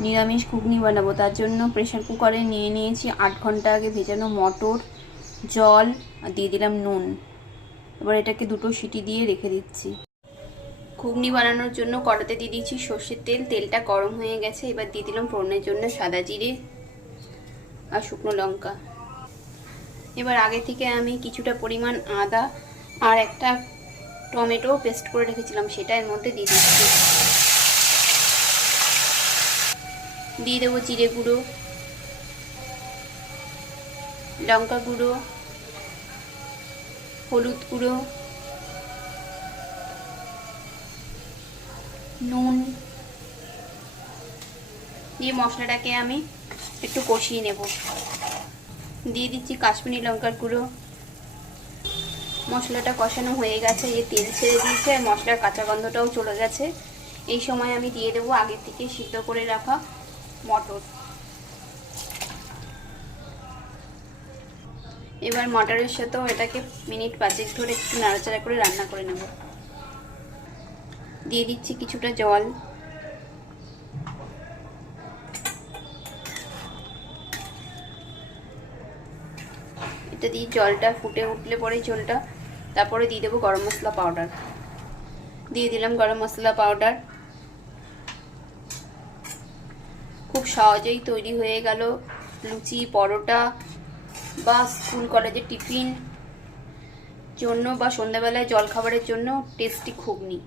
নিরামিষ ঘুগনি বানাবো, তার জন্য প্রেশার কুকারে নিয়ে নিয়েছি 8 ঘন্টা আগে ভেজানো মটর, জল আর দিয়ে দিলাম নুন। এবার এটাকে 2টো সিটি দিয়ে রেখে দিচ্ছি। ঘুগনি বানানোর জন্য কড়াতে দিয়ে দিয়েছি সর্ষের তেল। তেলটা গরম হয়ে গেছে, এবার দিয়ে দিলাম ফোড়নের জন্য সাদা জিরে আর শুকনো লঙ্কা। এবার আগে থেকে আমি কিছুটা পরিমাণ আদা আর একটা টমেটো পেস্ট করে রেখেছিলাম, সেটা এর মধ্যে দিয়ে দিচ্ছি। দিয়ে দেবো জিরে গুঁড়ো, লঙ্কা গুঁড়ো, হলুদ গুঁড়ো, নুন দিয়ে মশলাটাকে আমি একটু কষিয়ে নেব। দিয়ে দিচ্ছি কাশ্মীরি লঙ্কার গুঁড়ো। মশলাটা কষানো হয়ে গেছে, এই তেল ছেড়ে দিয়েছে আর মশলার কাঁচা গন্ধটাও চলে গেছে। এই সময় আমি দিয়ে দেবো আগে থেকে সিদ্ধ করে রাখা মটর। এবার মটরের সাথেও এটাকে মিনিট 5 ধরে একটু নাড়াচাড়া করে রান্না করে নেব। দিয়ে দিচ্ছি কিছুটা জল। এটা দিয়ে জলটা ফুটে উঠলে পরে ঝোলটা, তারপরে দিয়ে দেবো গরম মশলা পাউডার। দিয়ে দিলাম গরম মশলা পাউডার। খুব সহজেই তৈরি হয়ে গেল লুচি, পরোটা বা স্কুল কলেজের টিফিন জন্য বা সন্ধ্যাবেলায় জলখাবারের জন্য টেস্টি ঘুগনি।